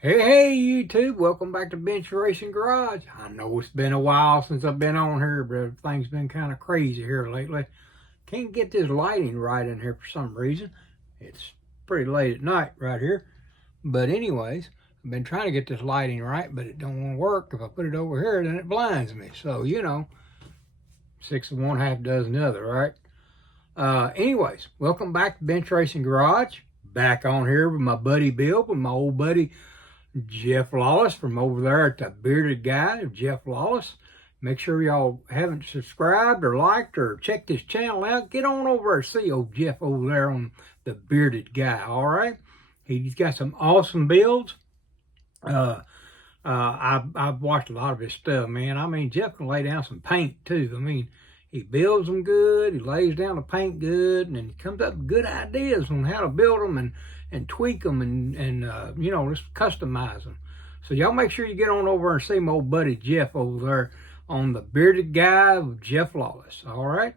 Hey, YouTube, welcome back to Bench Racing Garage. I know it's been a while since I've been on here, but everything's been kind of crazy here lately. Can't get this lighting right in here for some reason. It's pretty late at night right here. But anyways, I've been trying to get this lighting right, but it don't want to work. If I put it over here, then it blinds me. So, you know, 6 of one, half dozen the other, right? Anyways, welcome back to Bench Racing Garage. Back on here with my buddy Bill, with my old buddy Jeff Lawless from over there at the Bearded Guy, Jeff Lawless. Make sure y'all haven't subscribed or liked or checked his channel out. Get on over and see old Jeff over there on the Bearded Guy, all right? He's got some awesome builds. I've watched a lot of his stuff, man. I mean, Jeff can lay down some paint, too. I mean, he builds them good, he lays down the paint good, and he comes up with good ideas on how to build them and tweak them and you know, just customize them. So y'all make sure you get on over and see my old buddy Jeff over there on the Bearded Guy with Jeff Lawless, all right?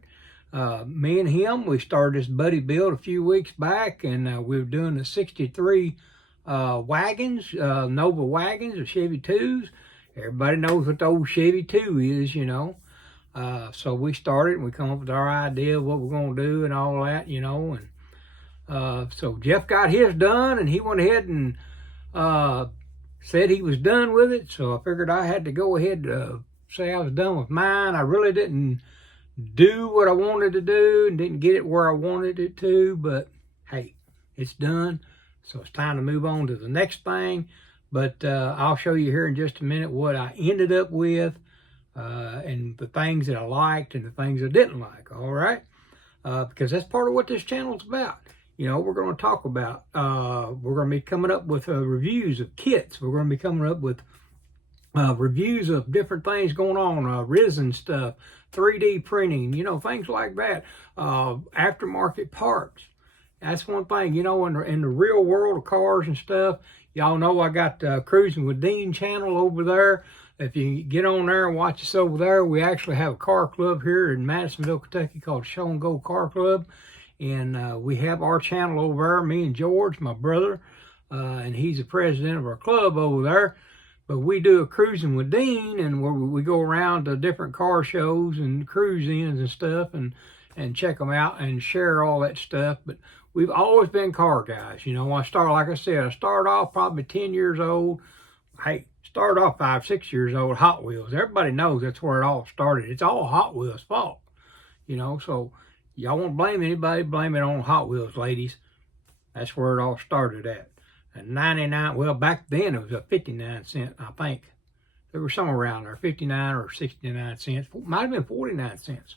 Me and him, we started this buddy build a few weeks back, and we were doing the 63 wagons, Nova wagons, or Chevy 2s. Everybody knows what the old Chevy 2 is, you know. So we started and we come up with our idea of what we're going to do and all that, you know. And so Jeff got his done, and he went ahead and said he was done with it. So I figured I had to go ahead and say I was done with mine. I really didn't do what I wanted to do and didn't get it where I wanted it to, but hey, it's done. So it's time to move on to the next thing. But I'll show you here in just a minute what I ended up with. And the things that I liked and the things I didn't like, all right? Because that's part of what this channel is about. You know, we're going to talk about, we're going to be coming up with reviews of kits. We're going to be coming up with reviews of different things going on, resin stuff, 3D printing, you know, things like that, aftermarket parts. That's one thing, you know, in the real world of cars and stuff. Y'all know I got Cruising with Dean channel over there. If you get on there and watch us over there, we actually have a car club here in Madisonville, Kentucky called Show and Go Car Club. And we have our channel over there, me and George, my brother, and he's the president of our club over there. But we do a Cruising with Dean, and where we go around to different car shows and cruise ins and stuff and check them out and share all that stuff. But we've always been car guys. You know, like I said, I started off probably 10 years old. Hey, started off 5, 6 years old, Hot Wheels. Everybody knows that's where it all started. It's all Hot Wheels' fault, you know. So y'all won't blame anybody, blame it on Hot Wheels, ladies. That's where it all started at. And 99, well, back then it was a 59 cent, I think. There was somewhere around there, 59 or 69 cents. Might have been 49 cents.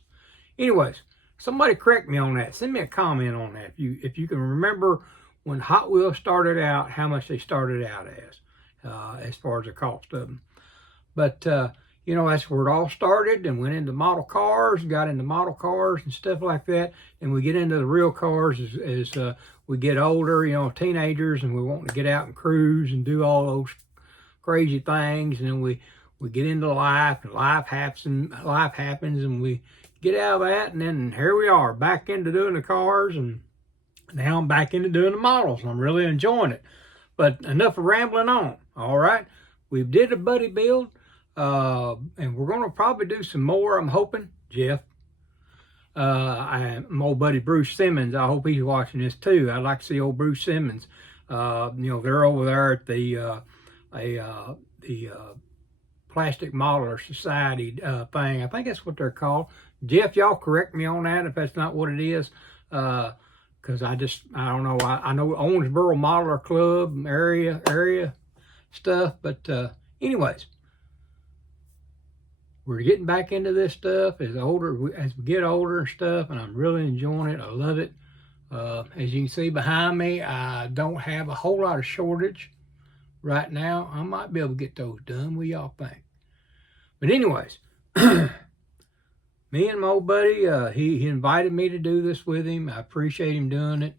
Anyways, somebody correct me on that. Send me a comment on that if you can remember when Hot Wheels started out, how much they started out as far as the cost of them. But, you know, that's where it all started, and went into model cars, and got into model cars and stuff like that. And we get into the real cars as we get older, you know, teenagers, and we want to get out and cruise and do all those crazy things. And then we get into life, and life happens, and we get out of that. And then here we are, back into doing the cars, and now I'm back into doing the models, and I'm really enjoying it. But enough of rambling on, all right? We did a buddy build, and we're going to probably do some more, I'm hoping. Jeff, my old buddy Bruce Simmons, I hope he's watching this too. I'd like to see old Bruce Simmons. You know, they're over there at the Plastic Modeler Society thing. I think that's what they're called. Jeff, y'all correct me on that if that's not what it is. Because I don't know. I know Owensboro Modeler Club area stuff. But anyways, we're getting back into this stuff as we get older and stuff, and I'm really enjoying it. I love it. As you can see behind me, I don't have a whole lot of shortage right now. I might be able to get those done. What do y'all think? But anyways, me and my old buddy, he invited me to do this with him. I appreciate him doing it.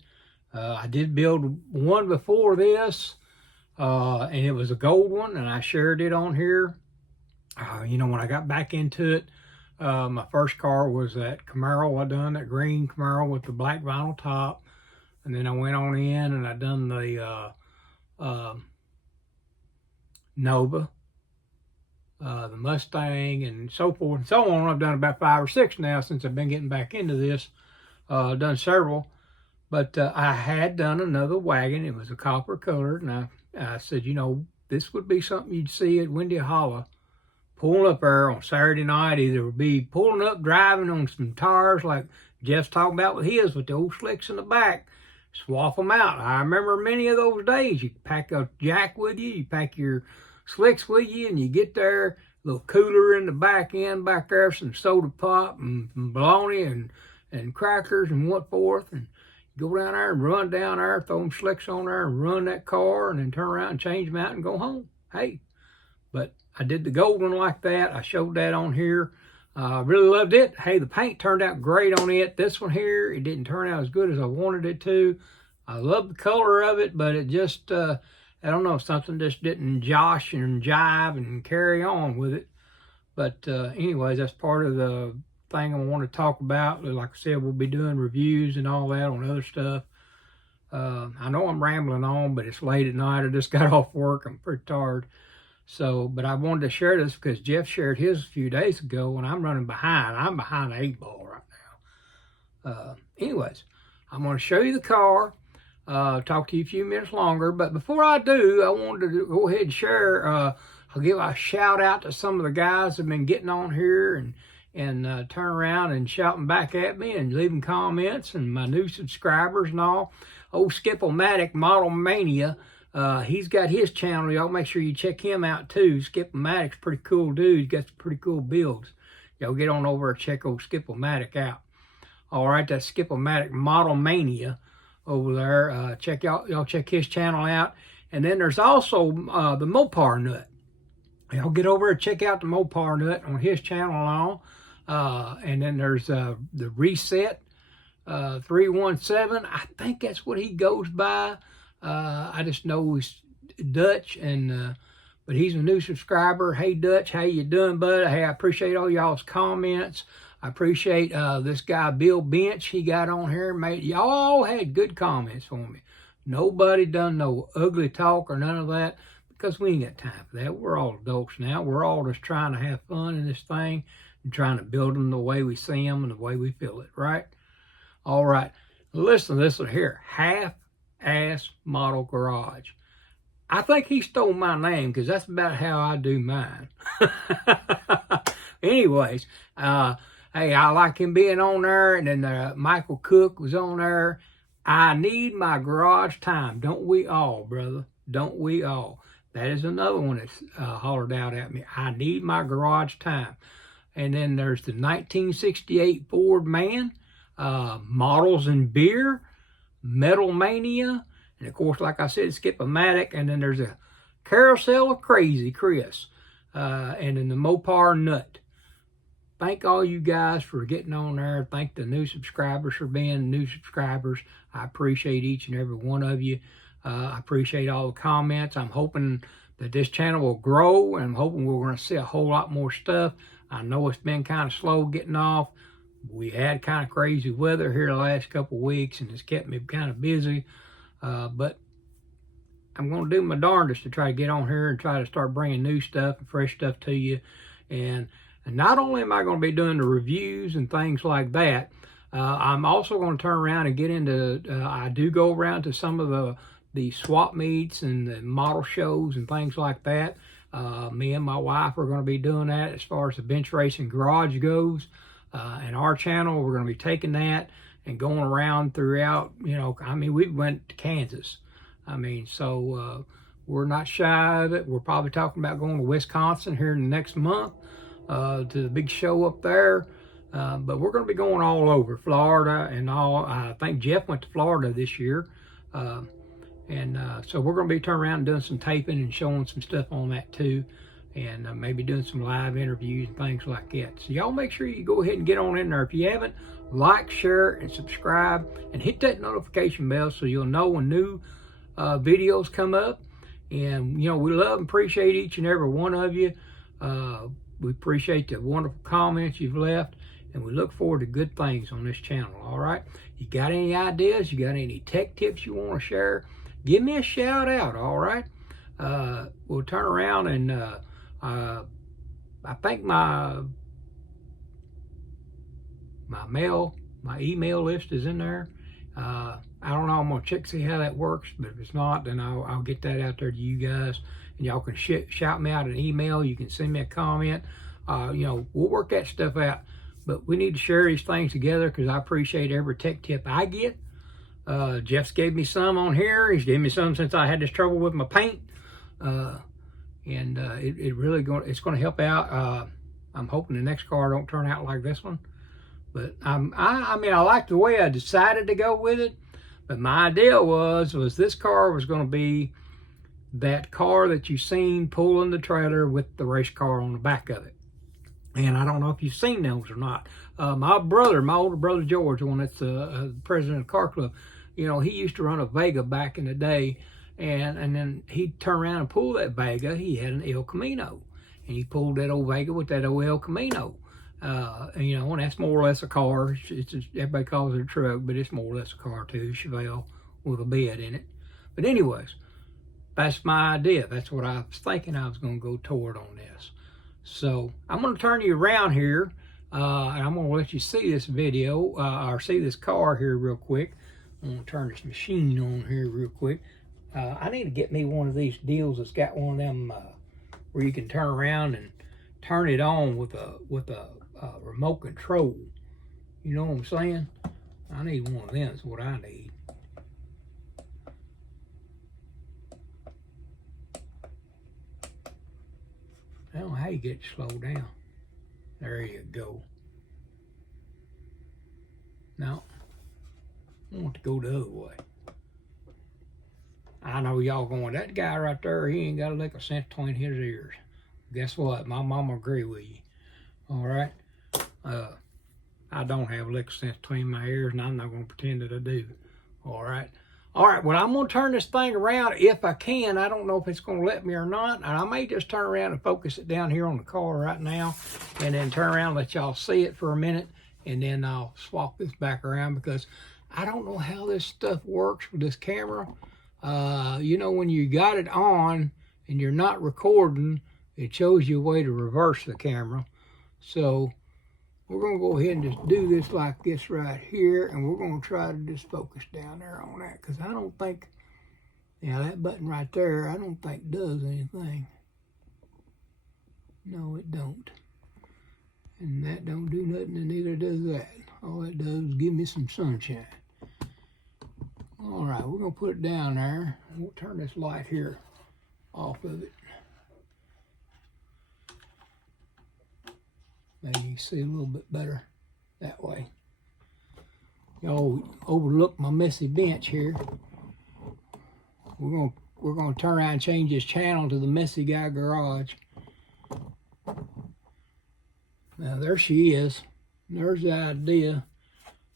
I did build one before this, and it was a gold one, and I shared it on here. You know, when I got back into it, my first car was that Camaro. I done that green Camaro with the black vinyl top. And then I went on in and I done the Nova, the Mustang, and so forth and so on. I've done about 5 or 6 now since I've been getting back into this. I've done several, but I had done another wagon. It was a copper colored, and I said, you know, this would be something you'd see at Windy Hollow. Pulling up there on Saturday night, either would be pulling up, driving on some tires like Jeff's talking about with his, with the old slicks in the back, swap them out. I remember many of those days. You pack a jack with you, you pack your slicks with you, and you get there, a little cooler in the back end back there, some soda pop and bologna and crackers and what forth, and go down there and run down there, throw them slicks on there and run that car, and then turn around and change them out and go home. Hey, but I did the gold one like that. I showed that on here. I really loved it. Hey, the paint turned out great on it. This one here, it didn't turn out as good as I wanted it to. I love the color of it, but it just, I don't know, something just didn't josh and jive and carry on with it. But anyways, that's part of the thing I want to talk about. Like I said, we'll be doing reviews and all that on other stuff. I know I'm rambling on, but it's late at night. I just got off work. I'm pretty tired. So, but I wanted to share this because Jeff shared his a few days ago, and I'm running behind. I'm behind the 8-ball right now. Anyways, I'm going to show you the car, talk to you a few minutes longer. But before I do, I wanted to go ahead and share, I'll give a shout out to some of the guys that have been getting on here and turn around and shouting back at me and leaving comments, and my new subscribers and all. Old Skip-O-Matic Model Mania. He's got his channel. Y'all make sure you check him out too. Skip-O-Matic's a pretty cool dude. He's got some pretty cool builds. Y'all get on over and check old Skip-O-Matic out. All right, that's Skip-O-Matic Model Mania over there. Y'all check his channel out. And then there's also the Mopar Nut. Y'all get over and check out the Mopar Nut on his channel and then there's the Reset 317. I think that's what he goes by. I just know he's Dutch, and but he's a new subscriber. Hey, Dutch, how you doing, bud? Hey, I appreciate all y'all's comments. I appreciate this guy, Bill Bench. He got on here and y'all had good comments for me. Nobody done no ugly talk or none of that, because we ain't got time for that. We're all adults now. We're all just trying to have fun in this thing and trying to build them the way we see them and the way we feel it, right? All right. Listen to this one here. Half-Ass Model Garage. I think he stole my name because that's about how I do mine. Anyways, hey, I like him being on there, and then Michael Cook was on there. I need my garage time. Don't we all, brother? Don't we all? That is another one that's hollered out at me. I need my garage time. And then there's the 1968 Ford Man, Models and Beer, Metal Mania, and of course, like I said, Skip-O-Matic. And then there's a Carousel of Crazy Chris, and then the Mopar Nut. Thank all you guys for getting on there. Thank the new subscribers for being new subscribers. I appreciate each and every one of you. I appreciate all the comments. I'm hoping that this channel will grow, and I'm hoping we're going to see a whole lot more stuff. I know it's been kind of slow getting off. We had kind of crazy weather here the last couple of weeks, and it's kept me kind of busy. But I'm going to do my darndest to try to get on here and try to start bringing new stuff and fresh stuff to you. And not only am I going to be doing the reviews and things like that, I'm also going to turn around and get into, I do go around to some of the swap meets and the model shows and things like that. Me and my wife are going to be doing that as far as the bench racing garage goes. And our channel, we're going to be taking that and going around throughout, you know, I mean, we went to Kansas. I mean, so we're not shy of it. We're probably talking about going to Wisconsin here in the next month to the big show up there. But we're going to be going all over Florida and all. I think Jeff went to Florida this year. So we're going to be turning around and doing some taping and showing some stuff on that too. And maybe doing some live interviews and things like that. So y'all make sure you go ahead and get on in there. If you haven't, like, share, and subscribe, and hit that notification bell so you'll know when new videos come up. And, you know, we love and appreciate each and every one of you. We appreciate the wonderful comments you've left, and we look forward to good things on this channel, all right? You got any ideas? You got any tech tips you want to share? Give me a shout out, all right? we'll turn around and I think my email list is in there. I don't know. I'm gonna check see how that works, but if it's not, then I'll get that out there to you guys, and y'all can shout me out an email. You can send me a comment. You know, we'll work that stuff out. But we need to share these things together because I appreciate every tech tip I get. Jeff's gave me some on here. He's gave me some since I had this trouble with my paint, and it really it's going to help out. I'm hoping the next car don't turn out like this one. But I mean, I like the way I decided to go with it. But my idea was this car was going to be that car that you seen pulling the trailer with the race car on the back of it. And I don't know if you've seen those or not. My older brother George, the one that's the president of the car club, you know, he used to run a Vega back in the day. And then he'd turn around and pull that Vega. He had an El Camino. And he pulled that old Vega with that old El Camino. You know, and that's more or less a car. It's just, everybody calls it a truck, but it's more or less a car too, Chevelle with a bed in it. But anyways, that's my idea. That's what I was thinking I was going to go toward on this. So I'm going to turn you around here, and I'm going to let you see this video, or see this car here real quick. I'm going to turn this machine on here real quick. I need to get me one of these deals that's got one of them where you can turn around and turn it on with a remote control. You know what I'm saying? I need one of them. That's what I need. I don't know how you get to slow down. There you go. Now, I want to go the other way. I know y'all going, that guy right there, he ain't got a lick of sense between his ears. Guess what? My mama agree with you. All right? I don't have a lick of sense between my ears, and I'm not going to pretend that I do. All right? All right, well, I'm going to turn this thing around if I can. I don't know if it's going to let me or not. And I may just turn around and focus it down here on the car right now, and then turn around and let y'all see it for a minute, and then I'll swap this back around because I don't know how this stuff works with this camera. You know, when you got it on and you're not recording, it shows you a way to reverse the camera. So we're going to go ahead and just do this like this right here, and we're going to try to just focus down there on that, because I don't think, yeah, that button right there, I don't think does anything. No, it don't. And that don't do nothing, and neither does that. All it does is give me some sunshine. All right, we're going to put it down there. We'll turn this light here off of it. Maybe you can see a little bit better that way. Y'all overlook my messy bench here. We're gonna turn around and change this channel to the Messy Guy Garage. Now there she is. There's the idea.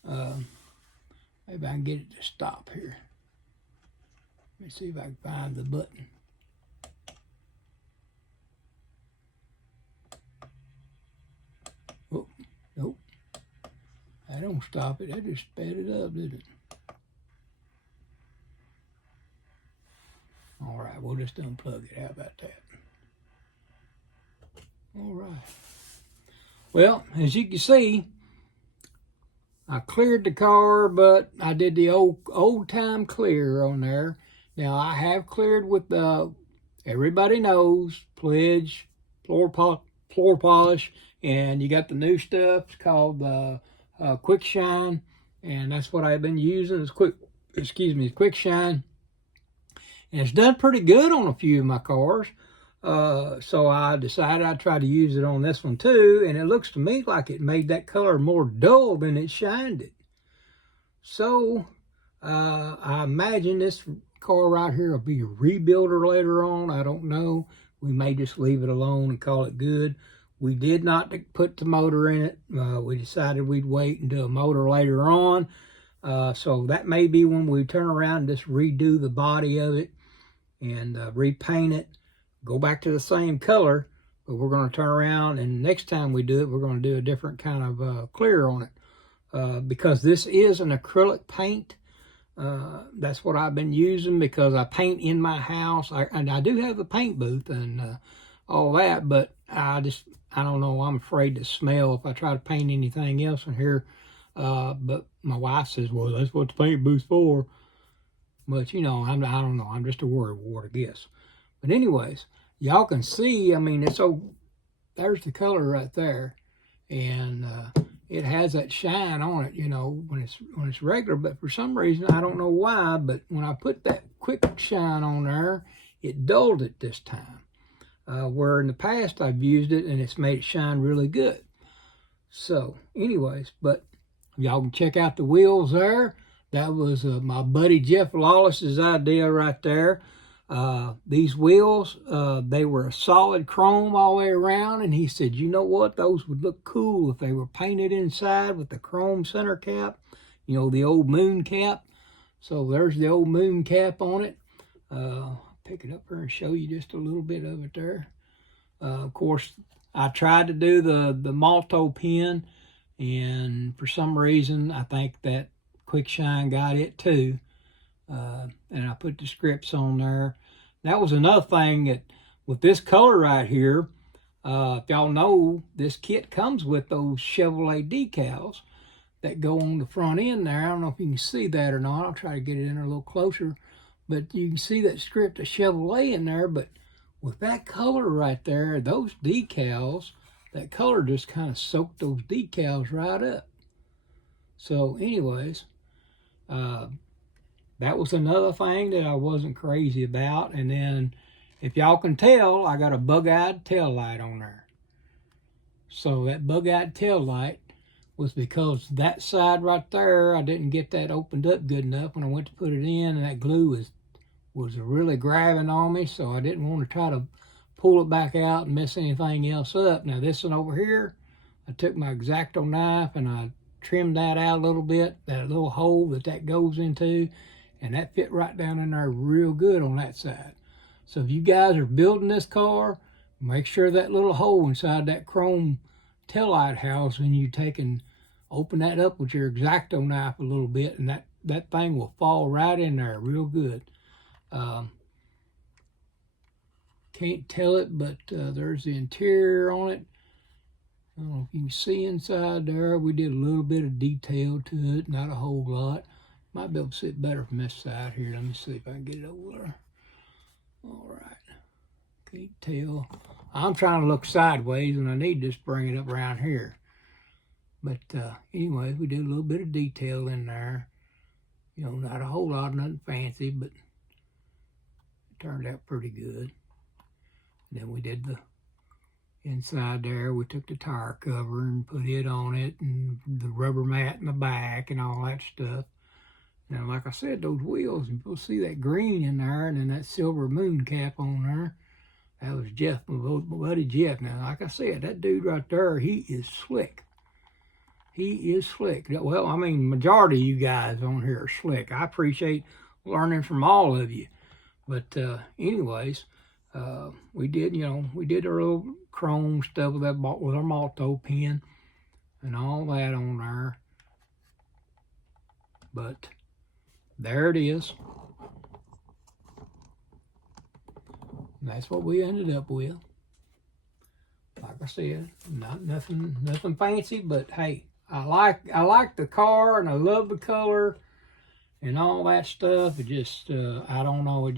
Maybe I can get it to stop here. Let me see if I can find the button. Oh, nope. I don't stop it. I just sped it up, did it? All right, we'll just unplug it. How about that? All right. Well, as you can see, I cleared the car, but I did the old time clear on there. Now I have cleared with the, everybody knows, Pledge, floor polish, and you got the new stuff. It's called the Quick Shine, and that's what I've been using. It's Quick Shine, and it's done pretty good on a few of my cars. So I decided I'd try to use it on this one too, and it looks to me like it made that color more dull than it shined it. So I imagine this car right here will be a rebuilder later on. I don't know. We may just leave it alone and call it good. We did not put the motor in it. We decided we'd wait and do a motor later on. So that may be when we turn around and just redo the body of it and repaint it. Go back to the same color, but we're going to turn around, and next time we do it, we're going to do a different kind of clear on it. Because this is an acrylic paint, That's what I've been using because I paint in my house. And I do have a paint booth and all that, but I don't know. I'm afraid to smell if I try to paint anything else in here. But my wife says, well, that's what the paint booth's for. But, you know, I don't know. I'm just a worrywart, I guess. But anyways, y'all can see, I mean, there's the color right there. And it has that shine on it, you know, when it's regular. But for some reason, I don't know why, but when I put that quick shine on there, it dulled it this time. Where in the past I've used it and it's made it shine really good. So anyways, but y'all can check out the wheels there. That was my buddy Jeff Lawless's idea right there. These wheels, they were a solid chrome all the way around, and he said, you know what, those would look cool if they were painted inside with the chrome center cap, you know, the old moon cap. So there's the old moon cap on it. Pick it up here and show you just a little bit of it there. Of course, I tried to do the Malto pen, and for some reason, I think that Quick Shine got it too. And I put the scripts on there. That was another thing that with this color right here, if y'all know, this kit comes with those Chevrolet decals that go on the front end there. I don't know if you can see that or not. I'll try to get it in there a little closer. But you can see that script of Chevrolet in there. But with that color right there, those decals, that color just kind of soaked those decals right up. So anyways, that was another thing that I wasn't crazy about. And then, if y'all can tell, I got a bug-eyed tail light on there. So that bug-eyed tail light was because that side right there, I didn't get that opened up good enough when I went to put it in, and that glue was really grabbing on me, so I didn't want to try to pull it back out and mess anything else up. Now this one over here, I took my X-Acto knife and I trimmed that out a little bit, that little hole that goes into, and that fit right down in there real good on that side. So if you guys are building this car, make sure that little hole inside that chrome taillight house, when you take and open that up with your X-Acto knife a little bit, and that thing will fall right in there real good. Can't tell it, but there's the interior on it. I don't know if you can see inside there. We did a little bit of detail to it, not a whole lot. Might be able to see it better from this side here. Let me see if I can get it over there. All right. Can't tell. I'm trying to look sideways, and I need to just bring it up around here. But anyway, we did a little bit of detail in there. You know, not a whole lot, nothing fancy, but it turned out pretty good. And then we did the inside there. We took the tire cover and put it on it, and the rubber mat in the back and all that stuff. Now, like I said, those wheels, you'll see that green in there, and then that silver moon cap on there. That was Jeff, my buddy Jeff. Now, like I said, that dude right there, he is slick. He is slick. Well, I mean, majority of you guys on here are slick. I appreciate learning from all of you. But anyways, we did our little chrome stuff with our Malto pen and all that on there. But there it is. And that's what we ended up with. Like I said, nothing fancy, but hey, I like the car, and I love the color and all that stuff. It just I don't know,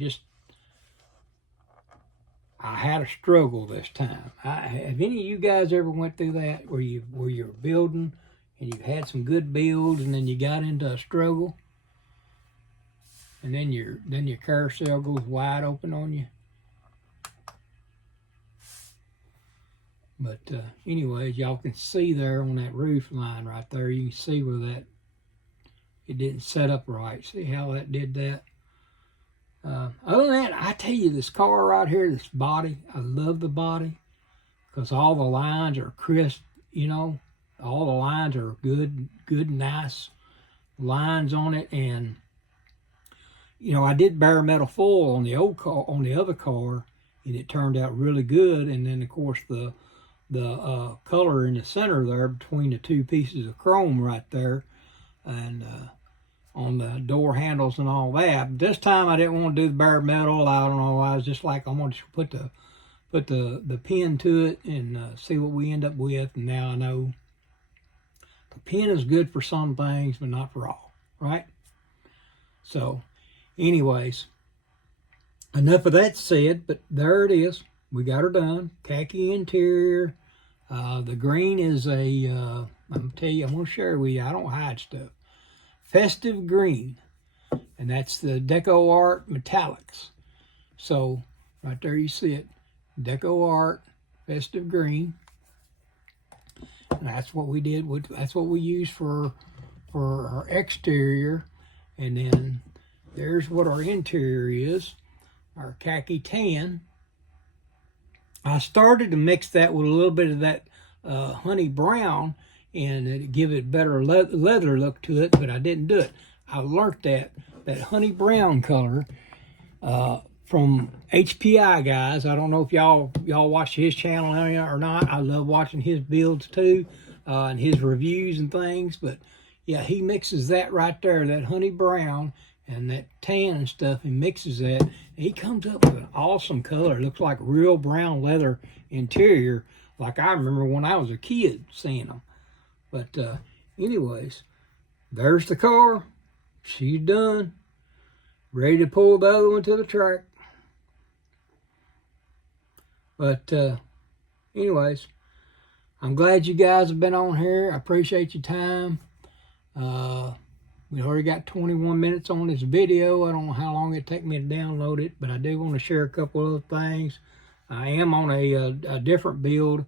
I had a struggle this time. Have any of you guys ever went through that where you're building and you've had some good builds, and then you got into a struggle, and then your carousel goes wide open on you? But anyways, y'all can see there on that roof line right there, you can see where it didn't set up right. See how that did that? Other than that, I tell you, this car right here, this body, I love the body because all the lines are crisp, you know. All the lines are good, nice lines on it. And, you know, I did bare metal foil on the old car, on the other car, and it turned out really good. And then, of course, the color in the center there between the two pieces of chrome right there, and on the door handles and all that. This time I didn't want to do the bare metal. I don't know. I was just like, I'm going to put the pin to it and see what we end up with. And now I know the pin is good for some things, but not for all, right? So, anyways, enough of that said, but there it is. We got her done. Khaki interior. The green is a, I'm going to tell you, I'm going to share with you. I don't hide stuff. Festive green. And that's the Deco Art Metallics. So, right there you see it. Deco Art, Festive green. And that's what we did. That's what we used for our exterior. And then there's what our interior is. Our khaki tan. I started to mix that with a little bit of that honey brown and give it better leather look to it, but I didn't do it. I learned that honey brown color from HPI guys. I don't know if y'all watch his channel or not. I love watching his builds too and his reviews and things, but yeah, he mixes that right there, that honey brown and that tan and stuff. He mixes that. And he comes up with an awesome color. It looks like real brown leather interior, like I remember when I was a kid seeing them. But anyways, there's the car. She's done. Ready to pull the other one to the track. But anyways, I'm glad you guys have been on here. I appreciate your time. We already got 21 minutes on this video. I don't know how long it take me to download it, but I do want to share a couple other things. I am on a different build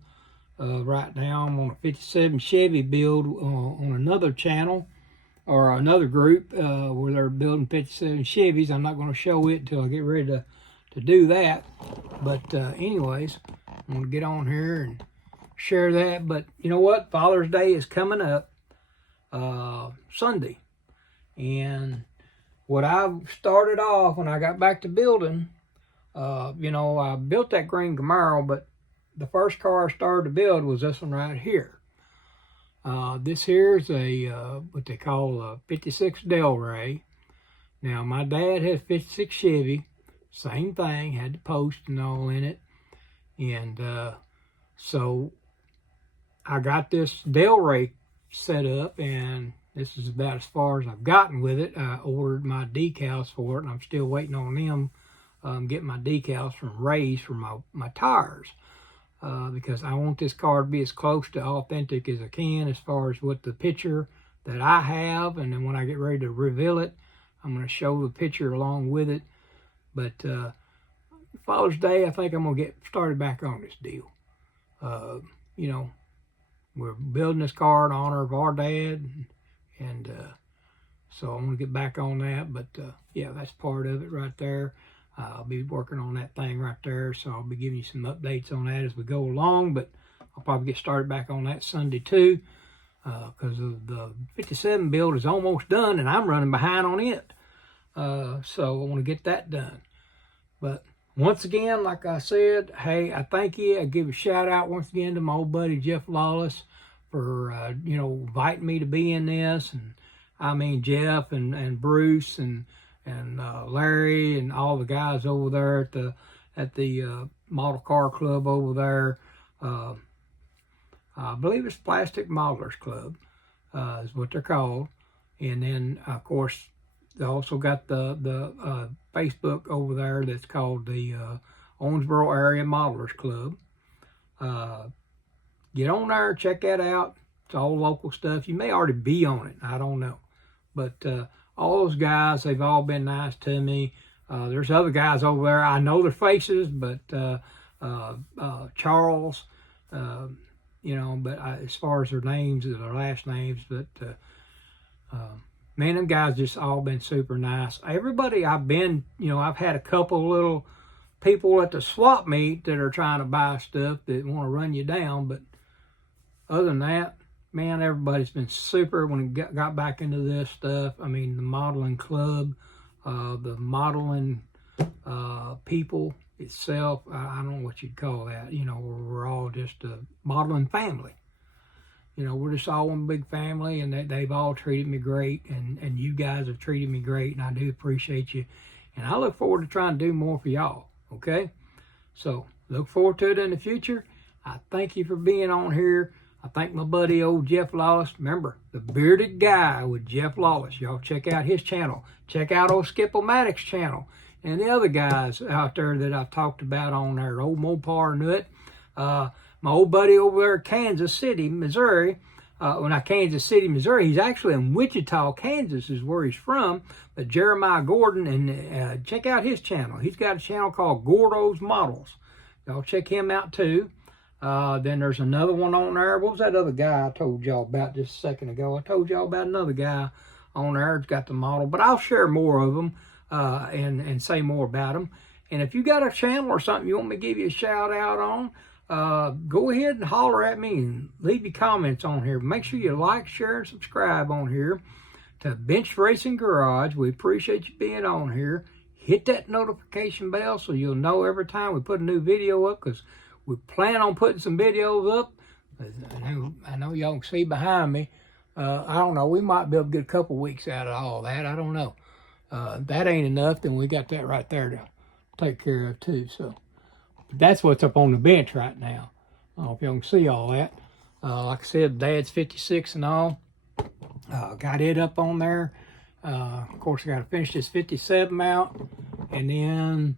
right now. I'm on a 57 Chevy build on another channel or another group where they're building 57 Chevys. I'm not going to show it until I get ready to do that. But anyways, I'm going to get on here and share that. But you know what? Father's Day is coming up Sunday. And what I started off when I got back to building, you know, I built that green Camaro, but the first car I started to build was this one right here. This here is a what they call a 56 Delray. Now, my dad had 56 Chevy, same thing, had the post and all in it. And so I got this Delray set up, and this is about as far as I've gotten with it. I ordered my decals for it, and I'm still waiting on them getting my decals from Ray's for my tires. Because I want this car to be as close to authentic as I can as far as what the picture that I have. And then when I get ready to reveal it, I'm going to show the picture along with it. But Father's Day, I think I'm going to get started back on this deal. You know, we're building this car in honor of our dad. And so I'm going to get back on that. But yeah, that's part of it right there. I'll be working on that thing right there, so I'll be giving you some updates on that as we go along, but I'll probably get started back on that Sunday too, because the 57 build is almost done, and I'm running behind on it. So I want to get that done. But once again, like I said, hey, I thank you. I give a shout out once again to my old buddy Jeff Lawless for, you know, inviting me to be in this, and I mean Jeff and Bruce and Larry and all the guys over there at the model car club over there. I believe it's Plastic Modelers Club is what they're called. And then of course they also got the Facebook over there that's called the Owensboro Area Modelers Club. Get on there, check that out. It's all local stuff. You may already be on it, I don't know, but all those guys, they've all been nice to me. There's other guys over there. I know their faces, but Charles, you know, but as far as their names, their last names, but man, them guys just all been super nice. Everybody I've been, you know, I've had a couple little people at the swap meet that are trying to buy stuff that want to run you down, but other than that, man, everybody's been super when we got back into this stuff. I mean, the modeling club, the modeling people itself, I don't know what you'd call that. You know, we're all just a modeling family. You know, we're just all one big family, and they've all treated me great, and you guys have treated me great, and I do appreciate you. And I look forward to trying to do more for y'all, okay? So look forward to it in the future. I thank you for being on here. I thank my buddy, old Jeff Lawless. Remember, the Bearded Guy with Jeff Lawless. Y'all check out his channel. Check out old Skip-O-Matic's channel. And the other guys out there that I've talked about on there, old Mopar Nut. My old buddy over there in Kansas City, Missouri. Well, not Kansas City, Missouri. He's actually in Wichita, Kansas is where he's from. But Jeremiah Gordon, and check out his channel. He's got a channel called Gordo's Models. Y'all check him out too. Then there's another one on there. What was that other guy I told y'all about just a second ago? I told y'all about another guy on there that's got the model. But I'll share more of them and say more about them. And if you got a channel or something you want me to give you a shout out on, go ahead and holler at me and leave your comments on here. Make sure you like, share, and subscribe on here to Bench Racing Garage. We appreciate you being on here. Hit that notification bell so you'll know every time we put a new video up, because we plan on putting some videos up. I know y'all can see behind me. I don't know. We might be able to get a couple weeks out of all that. I don't know. That ain't enough. Then we got that right there to take care of too. So that's what's up on the bench right now. I don't know if y'all can see all that. Like I said, Dad's 56 and all. Got it up on there. Of course, I got to finish this 57 out. And then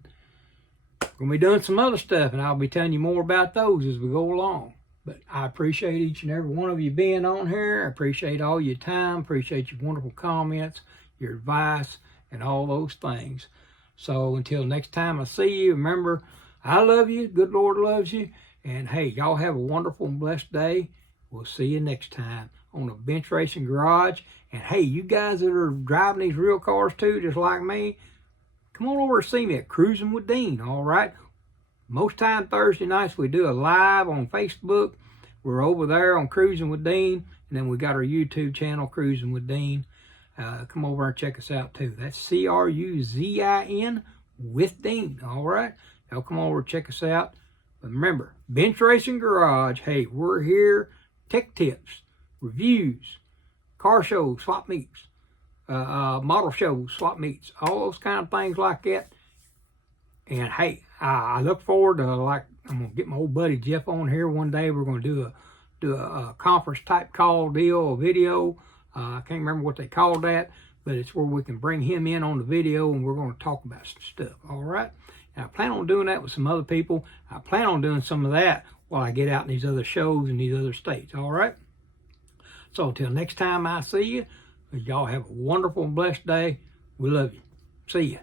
we're going to be doing some other stuff. And I'll be telling you more about those as we go along. But I appreciate each and every one of you being on here. I appreciate all your time. Appreciate your wonderful comments, your advice, and all those things. So until next time I see you, remember, I love you. Good Lord loves you. And hey, y'all have a wonderful and blessed day. We'll see you next time on the Bench Racing Garage. And hey, you guys that are driving these real cars too, just like me, come on over and see me at Cruising with Dean, all right? Most time Thursday nights we do a live on Facebook. We're over there on Cruising with Dean. And then we got our YouTube channel, Cruising with Dean. Come over and check us out too. That's CRUZIN with Dean, all right? Y'all come over and check us out. But remember, Bench Racing Garage, hey, we're here. Tech tips, reviews, car shows, swap meets, model shows, swap meets, all those kind of things like that. And hey, I look forward to, like, I'm going to get my old buddy Jeff on here one day. We're going to do a conference type call deal, a video. I can't remember what they called that, but it's where we can bring him in on the video and we're going to talk about some stuff, all right? And I plan on doing that with some other people. I plan on doing some of that while I get out in these other shows in these other states, all right? So until next time I see you, y'all have a wonderful and blessed day. We love you. See ya.